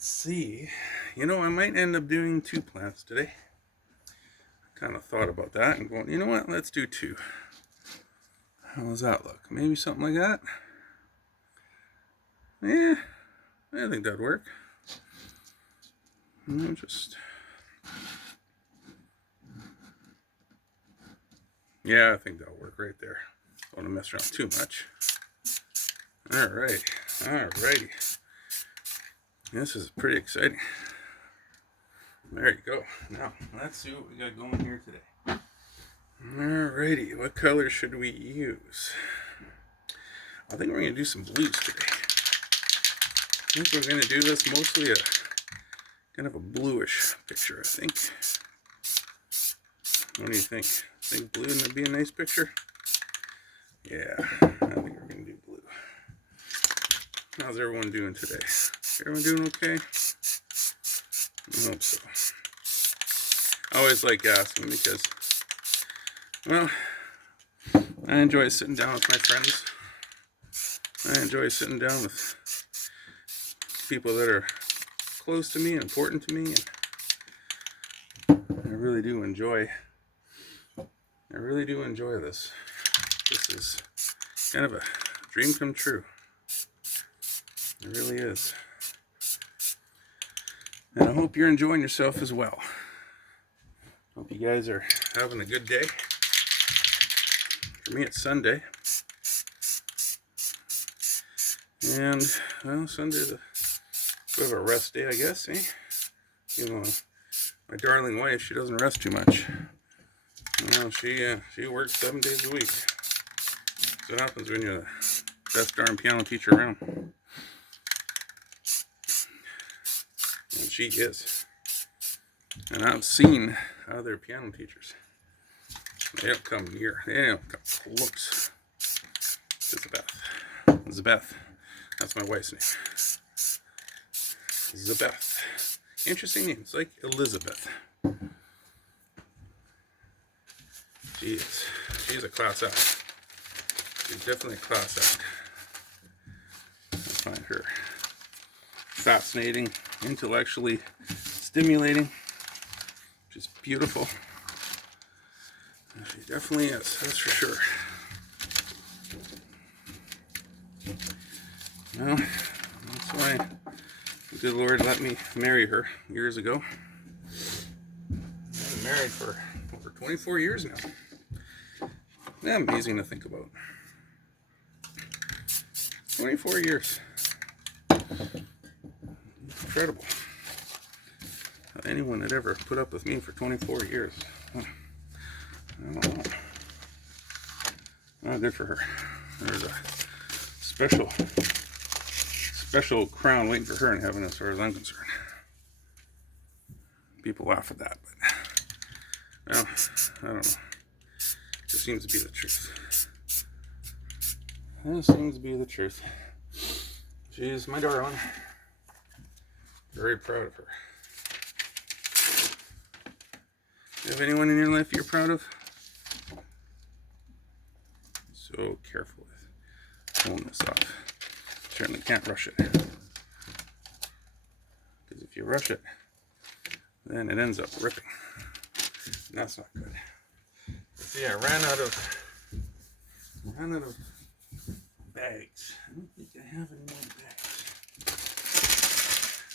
Let's see. You know, I might end up doing 2 plants today. I kind of thought about that and going, you know what? Let's do 2. How does that look? Maybe something like that? Yeah, I think that'd work. Yeah, I think that'll work right there. Don't want to mess around too much. Alrighty. This is pretty exciting. There you go. Now, let's see what we got going here today. Alrighty, what color should we use? I think we're going to do some blues today. I think we're going to do this mostly a kind of a bluish picture, I think. What do you think? Think blue would be a nice picture? Yeah, I think we're going to do blue. How's everyone doing today? Everyone doing okay? I hope so. I always like asking because, well, I enjoy sitting down with my friends. I enjoy sitting down with people that are close to me and important to me. And I really do enjoy this. This is kind of a dream come true. It really is. And I hope you're enjoying yourself as well. Hope you guys are having a good day. For me, it's Sunday. And, well, Sunday's a bit of a rest day, I guess, eh? You know, my darling wife, she doesn't rest too much. You know, she works 7 days a week. That's what happens when you're the best darn piano teacher around. And she is. And I've seen other piano teachers. They don't come near. They don't come close to Zabeth. That's my wife's name. Zabeth. Interesting name. It's like Elizabeth. She's a class act. She's definitely a class act. I find her fascinating, intellectually stimulating. She's beautiful. She definitely is, that's for sure. Well, that's why the good Lord let me marry her years ago. I've been married for over 24 years now. Yeah, amazing to think about. 24 years. Incredible. Anyone that ever put up with me for 24 years. I don't know. Not good for her. There's a special crown waiting for her in heaven as far as I'm concerned. People laugh at that, but well, I don't know. It just seems to be the truth. It seems to be the truth. She's my darling. Very proud of her. You have anyone in your life you're proud of? So careful with pulling this off. Certainly can't rush it. Because if you rush it, then it ends up ripping. And that's not good. See, I ran out of bags. I don't think I have any more bags.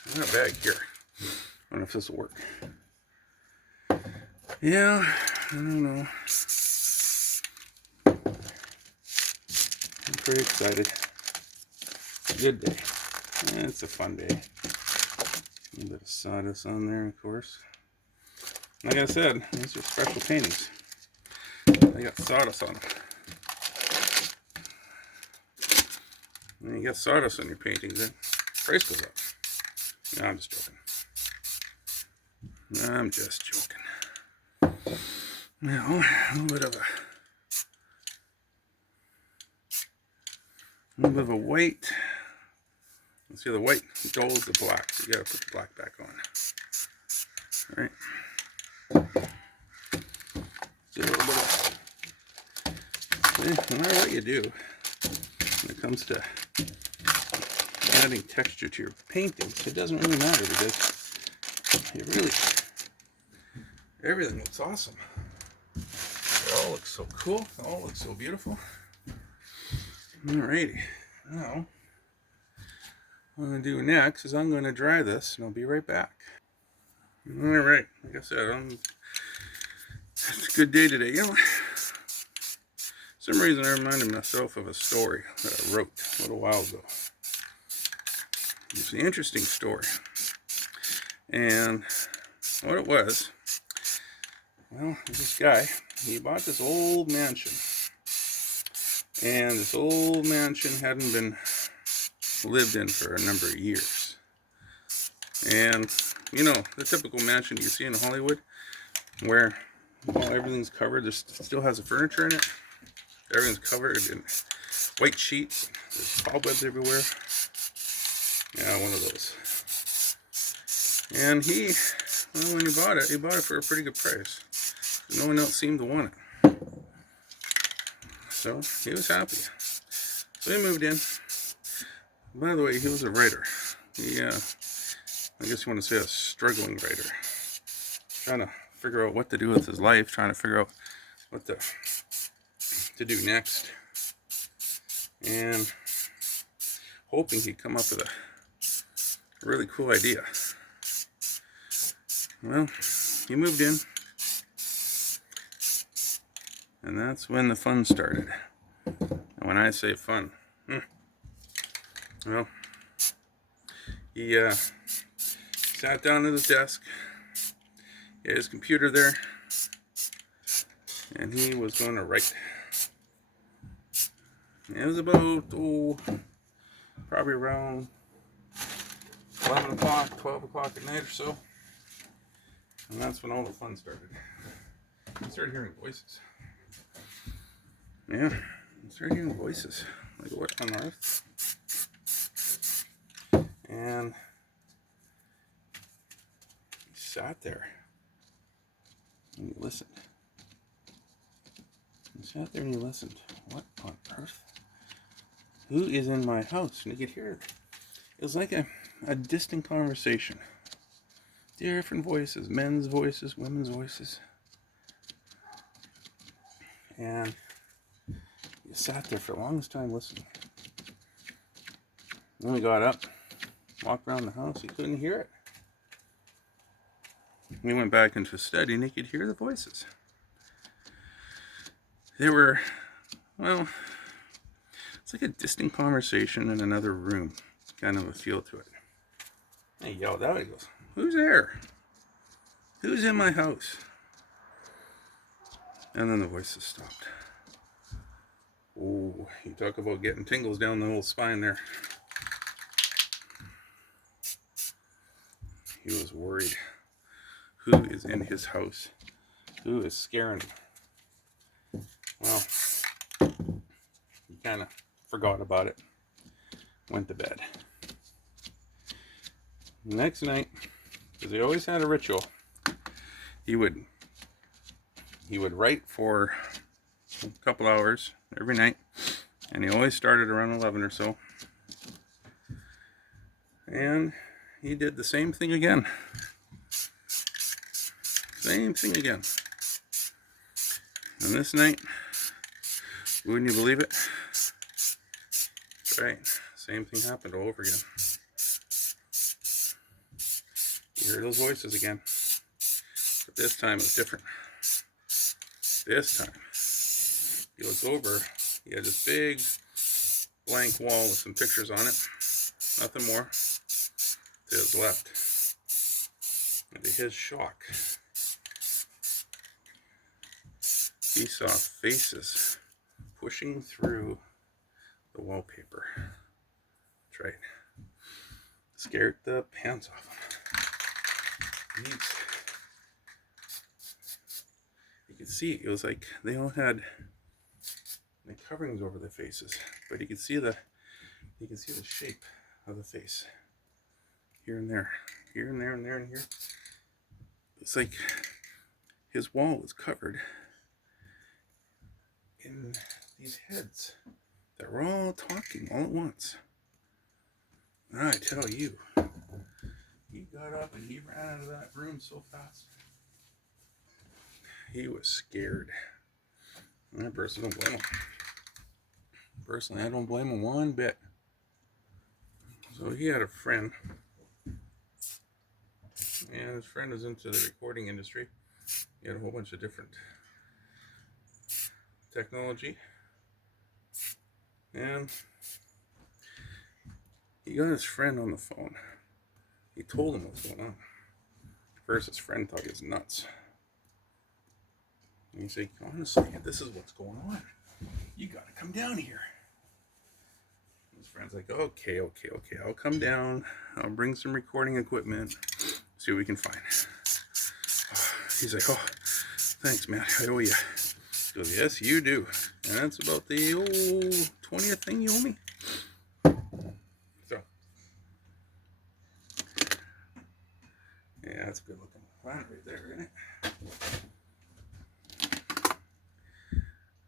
I got a bag here. I don't know if this will work. Yeah, I don't know. I'm pretty excited. Good day. Yeah, it's a fun day. A little bit of sawdust on there, of course. Like I said, these are special paintings. They got sawdust on them. When you get sawdust on your paintings, then price goes up. No, I'm just joking. Now, a little bit of a white. Let's see, the white dulls the black. So you gotta put the black back on. All right. See a little bit of. See, no matter what you do, when it comes to adding texture to your paintings, it doesn't really matter because everything looks awesome. It all looks so cool. It all looks so beautiful. Alrighty. Now, what I'm going to do next is I'm going to dry this and I'll be right back. Alright, like I said, it's a good day today. You know, for some reason I reminded myself of a story that I wrote a little while ago. It's an interesting story. And what it was, well, this guy, he bought this old mansion. And this old mansion hadn't been lived in for a number of years. And, you know, the typical mansion you see in Hollywood, where everything's covered, there still has the furniture in it. Everything's covered in white sheets. There's cobwebs everywhere. Yeah, one of those. And when he bought it for a pretty good price. No one else seemed to want it. So he was happy. So he moved in. By the way, he was a writer. I guess you want to say a struggling writer. Trying to figure out what to do with his life, trying to figure out what to do next. And hoping he'd come up with a really cool idea. Well, he moved in. And that's when the fun started. And when I say fun, well, he sat down at his desk, he had his computer there, and he was going to write. It was about, probably around 11 o'clock, 12 o'clock at night or so. And that's when all the fun started. I started hearing voices. Yeah, I started hearing voices. Like, what on earth? And he sat there and he listened. He sat there and he listened. What on earth? Who is in my house? And you could hear it. It was like a distant conversation. Different voices, men's voices, women's voices. And he sat there for the longest time listening. Then he got up, walked around the house, he couldn't hear it. He went back into his study and he could hear the voices. They were, well, it's like a distant conversation in another room. Kind of a feel to it. And he yelled out, he goes, "Who's there? Who's in my house?" And then the voices stopped. Oh, you talk about getting tingles down the whole spine there. He was worried. Who is in his house? Who is scaring him? Well, he kind of forgot about it. Went to bed. The next night, because he always had a ritual, he would write for a couple hours every night, and he always started around 11 or so. And he did the same thing again. Same thing again. And this night, wouldn't you believe it? That's right. Same thing happened all over again. You hear those voices again. But this time it was different. This time, he looked over. He had this big blank wall with some pictures on it. Nothing more. To his left. And to his shock, he saw faces pushing through the wallpaper. That's right. Scared the pants off him. You could see it was like they all had the coverings over their faces, but you could see the shape of the face here and there, here and there, and there and here. It's like his wall was covered in these heads that were all talking all at once. I tell you, he got up and he ran out of that room so fast. He was scared. I personally don't blame him. Personally, I don't blame him one bit. So he had a friend, and his friend was into the recording industry. He had a whole bunch of different technology, and he got his friend on the phone. He told him what's going on. First, his friend thought he was nuts. And he said, honestly, this is what's going on. You gotta come down here. And his friend's like, okay, I'll come down. I'll bring some recording equipment. See what we can find. He's like, oh, thanks, man. I owe you. He goes, yes, you do. And that's about the old 20th thing you owe me. So, yeah, that's a good looking plant right there, isn't it?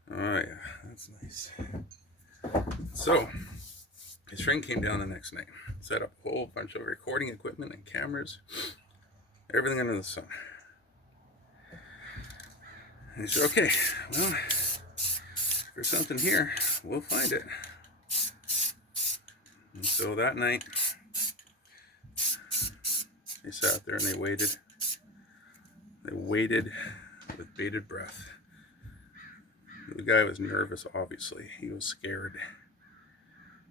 Oh yeah, that's nice. So, his friend came down the next night, set up a whole bunch of recording equipment and cameras, everything under the sun. And he said, okay, well, if there's something here, we'll find it. And so that night, they sat there and they waited. They waited with bated breath. The guy was nervous, obviously. He was scared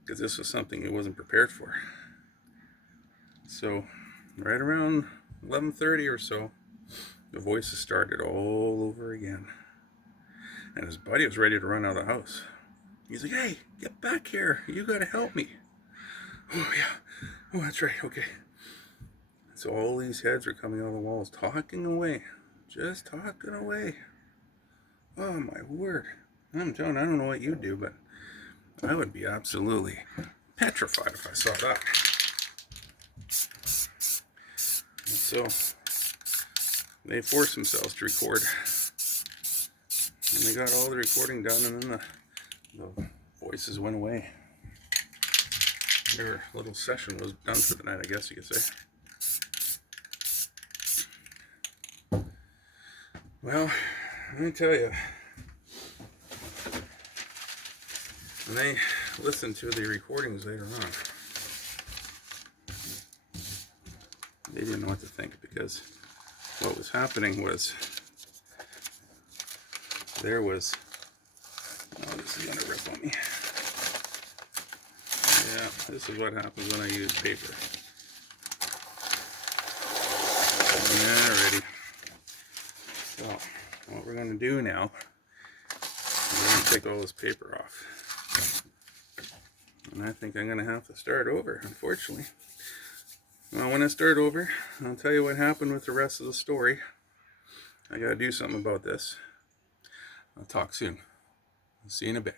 because this was something he wasn't prepared for. So, right around 11:30 or so, the voices started all over again. And his buddy was ready to run out of the house. He's like, hey, get back here. You got to help me. Oh, yeah. Oh, that's right. Okay. So all these heads are coming out of the walls, talking away. Just talking away. Oh, my word. I'm telling you, I don't know what you'd do, but I would be absolutely petrified if I saw that. And so they forced themselves to record. And they got all the recording done, and then the voices went away. Their little session was done for the night, I guess you could say. Well, let me tell you, when they listened to the recordings later on, they didn't know what to think, because what was happening was there was, oh, this is gonna rip on me. Yeah, this is what happens when I use paper. Alrighty. So, what we're going to do now, we're going to take all this paper off. And I think I'm going to have to start over, unfortunately. Well, when I start over, I'll tell you what happened with the rest of the story. I got to do something about this. I'll talk soon. See you in a bit.